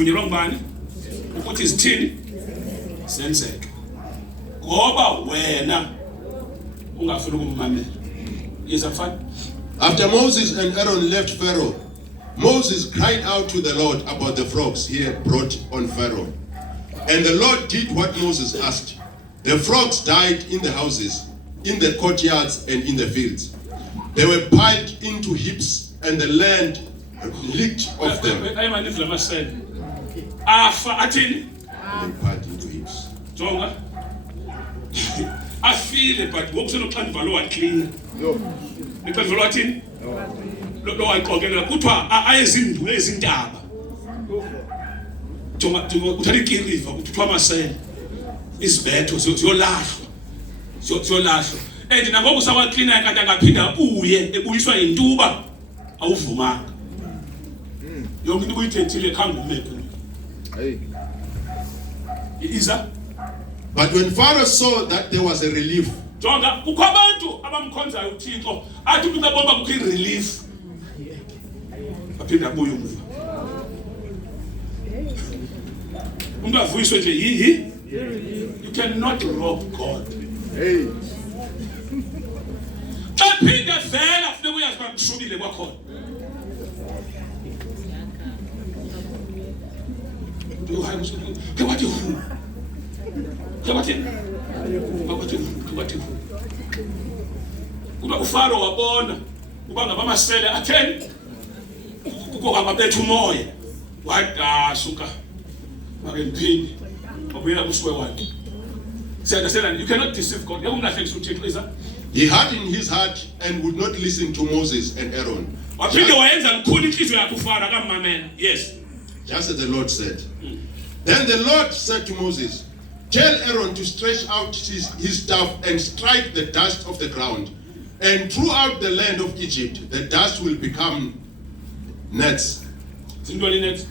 zivunyelwa ngubani ukuthi zithini senzeke ngoba wena ungafuna ukumamela. Yes, afana. After Moses and Aaron left Pharaoh, Moses cried out to the Lord about the frogs he had brought on Pharaoh. And the Lord did what Moses asked. The frogs died in the houses, in the courtyards, and in the fields. They were piled into heaps, and the land leaked of them. They piled into heaps. I feel it, but what's not clean? Because what in? Lo ayixokelela kuthiwa ayezindlu ezintaba. Uthatha ikiriva kuthiwa amasela. Isibetho siyolahlwa. Siyolahlwa. And nangoku usakwa cleaner kanti angaphinda uye ebuyiswa intuba awuvumanga. Yonke into uyithethile khanga umepe. Hey. Iza. But when Pharaoh saw that there was a relief, jonga kukho abantu abamkhonzayo uThixo athi ukuthi bomba kukho irelief. Baphinda buye umva. Umuntu avuyiswe nje yihi? You cannot rob God. Hey. Aphinda vela funeka uyazi ba kushubile kwakhona. Do hayi ke wathi hu. Ke wathi kuba uFaro wabona kuba ngabamasele atheni kukohamba bethu umoya wadasuka make ngiphindi wabuyela kuSikwe wakhe. You cannot deceive God. He had in his heart and would not listen to Moses and Aaron. Yes. Just as the Lord said. Then the Lord said to Moses, tell Aaron to stretch out his staff and strike the dust of the ground. And throughout the land of Egypt, the dust will become nets. Nets?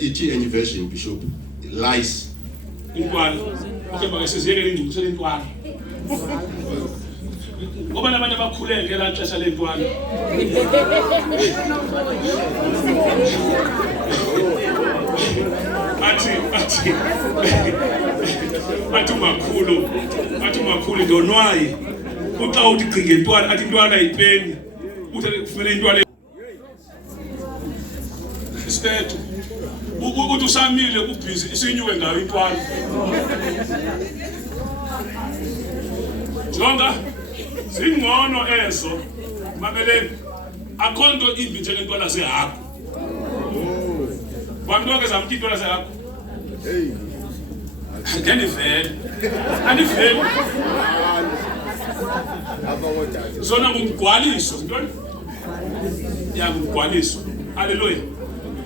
Iti any version, Bishop. Lies. Okay, but ngoba nabantu abakhule ngela xesha lentwana athi makhulu ndonwaye uxa uthi gcinga intwana athi intwana ayipeni uthi kufanele intwana ispethu uthi usamile ubhizi isinyuke ngayo intwana jonga zingcono ezo mameleni akhonto imbi njengentwana zehakho wamntoke zamthi intwana zehakho hey andiveli zona ngumgwaliso ntoni ngumgwaliso haleluya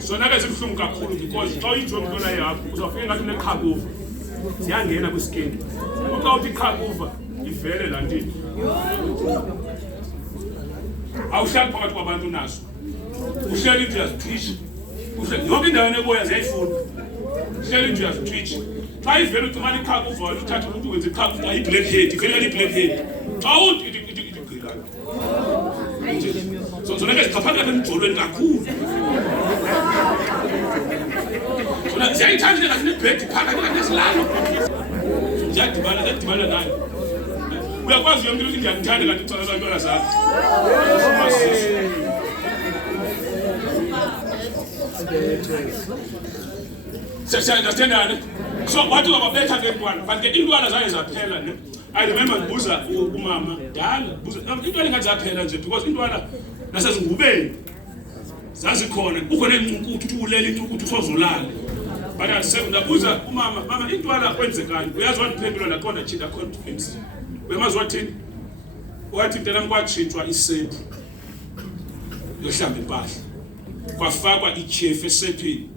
zona ke zibuhlungu kakhulu because xa uyijwe intwana yakho uzawufika ngathi neqhakuva ziyangena kwiskini uxa uthi iqhakuva ivele laa ntini awuhlali phakathi kwabantu nazo uhleli nje uyazitwisha yonke indawo eneboya ziyayifuna uhleli nje uyazitwisha xa ivele ucimana iqhakuva wena uthatha umuntu wenza iqhakuva ayi-blackhead ivele ali-blackhead xa uthi itigqikana zona ke zichaphakela emjolweni kakhulu zona ziyayithanda ngathi nebhedi phakathi nganesilalo ziyadibana nayo uyakwazi yonke ukuthi ngiyangithanda kanti ucala zantwana zakho siyaunderstandane so wathi wababetha ngentwana but ke intwana zaye zaphela ne I remember ngibuza umama dala intwana ingathi zaphela nje because intwana nasezingubeni zazikhona kukhona encukuthi uthi ulela into ukuthi usozolala but ndabuza umama mama intwana kwenzekani uyazi wandiphendula ndaqonda chinda confidence uyamazi wathini wathi mntanami kwatshintshwa isephu yohlamba impahla kwafakwa ichefu esephini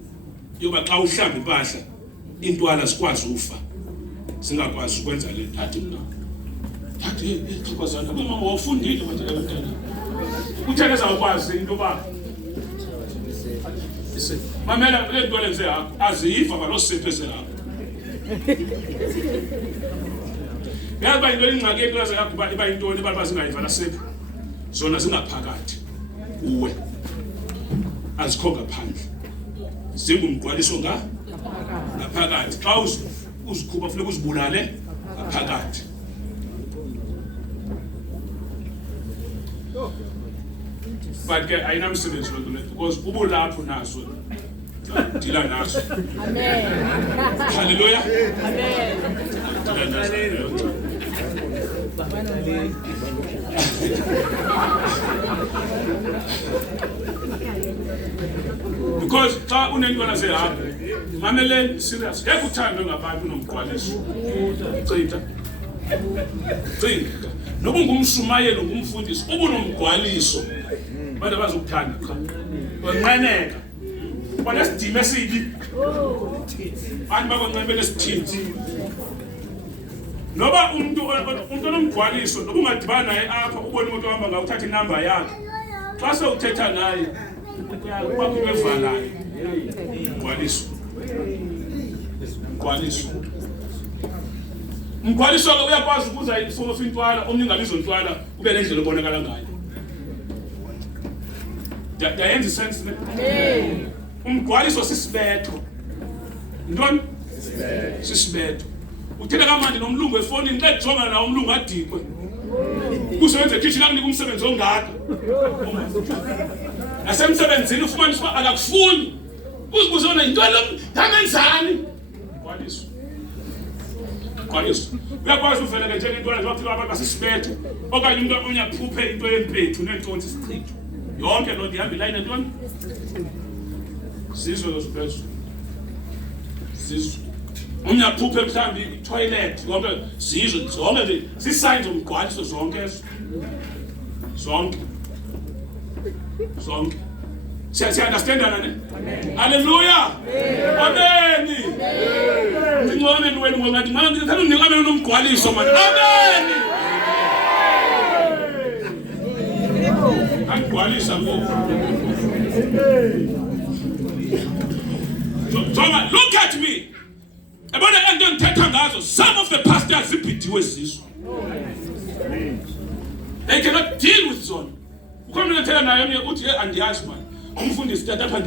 yoba xa uhlamba impahla intwana zikwazi ufa singakwazi ukwenza le thathi mna thathi ixhokozana mama wawufundile manje abantwana utheke zawukwazi into ba mamela le ntwana nje yakho aziva ngalo sephu ezehakho yazi ba into engxaki empilweni yakho iba intoni abantu bazingayiva lasekho zona zingaphakathi uwe azikho ngaphandle zingumgqwaliso ngaphakathi xa uzikhupha funeka uzibulale ngaphakathi. But ke ayinamsebenzi lo nto le because ubulapho naso dila naso. Amen. Hallelujah. Amen. Dila naso. Because xa unentwana sehamba mameleni serious yeke uthandwe ngabantu nomgqwaliso cita noba ungumshumayeli ungumfundisi ubunomgqwaliso abantu abazokuthanda cha wenqeneka kwanesidima esibi abantu bakonqembe lesithinzi noba umuntu onomgqwaliso noba ungadibana naye apha ubone umuntu ohamba ngawuthatha inamba yakhe xa sewuthetha naye kuba into evalayo mgqwaliso ke uyakwazi ukuza ifofu intwala omnye ungalizo ntwala ube nendlela obonakala ngayo. Dayenza isense ne umgqwaliso sisibetho ntoni sisibetho uthetha kamandi nomlungu efonini xa ejongana nawo umlungu adikwe kusebenza kitchen akunika umsebenzi ongaka nasemsebenzini ufumanisa uba akakufuni uzibuze wona yinto lo ngamenzani mgqwaliso uyakwazi uvele ke njengentwana njengoba kuthiwa abantu basisibetho okanye umuntu omnye aphuphe into yempethu neentonsi isichitho yonke loo nto ihamba ilayini entoni zizwe zoziphezulu zizwe omnye aphuphe mhlawumbi itoilet yonke zizwe zonke nje zii-signs zomgqwaliso zonke ezo zonke siya-understandana ne? Haleluya! Ameni! Ndingcone wena ngathi ngithanda unikame nomgqwaliso manje. Ameni! Angigqwalisa ngoku. Jonga, look at me. Yabona into ngithetha ngazo, some of the pastors zibhidiwe zizo. They cannot deal with zona. Ukhona ngithela naye omnye uthi andiyazi manje. Umfundisi tatapha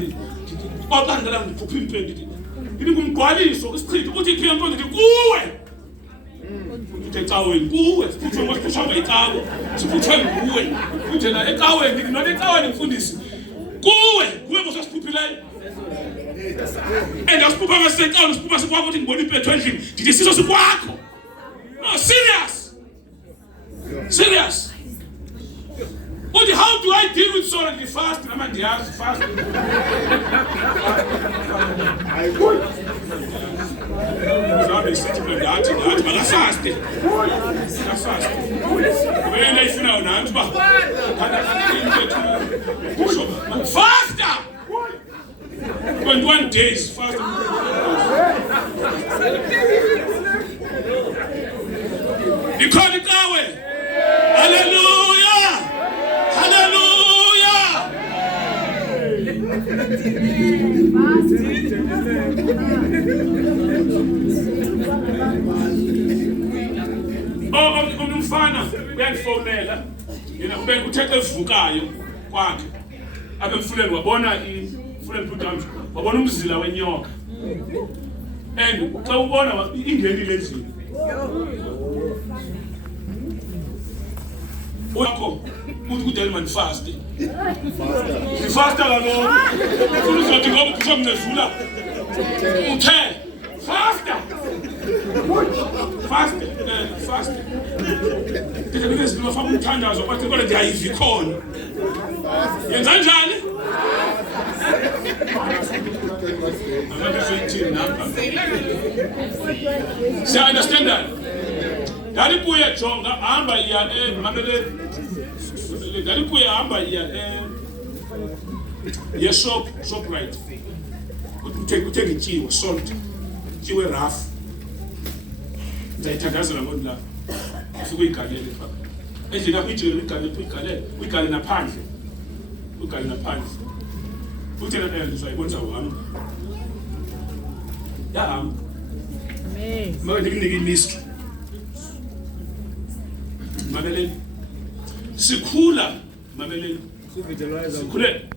okandela ndiphupha impembe ndithi kumgqwaliso isichitho uthi iphiwe nto ndithi kuwe uthi ecaweni kuwe siphutshwe ngosiphutshwa ngecawe siphutshwe nguwe kunjena ecaweni ndithi nona ecaweni mfundisi kuwe bosasiphuphileyo and asiphupha ngasecaweni siphupha sikwakho uthi ndibona impetho endlini ndithi siso sikwakho. No, serious. But how do I deal with sorrow? The fast, I'm the fast. I would. I'm sitting on that, but I fast. When I feel now, I'm faster. 21 days faster. You call it that way. Hallelujah. Umfana uyandifonela yena ube uthethe evukayo kwakhe abe mfuleni wabona ifuleni putams wabona umzila wenyoka and xa ubona ingenile endlini wakho uthi kudelman fast fast kaloku ufuna uzothi ngoba kusho mnezula uthe faster ndikabike zilo faka umthandazo kwathi kodwa ndiyayiva ikhona yenza njani abantu soyithini namba siya-understand that ndalibuye jonga hamba iya mamele ndalibuye hamba iya Shoprite uthenga ityiwe salt ityiwe rafu ndayithandazela ngoni la ufike uyigalele pha endlini yakho ijikele uyigalele naphandle uthi ndizayibonisa uhamba yahamba Maka ndikunike imistry. Mameleni. Sikhula, mameleni. Sikhule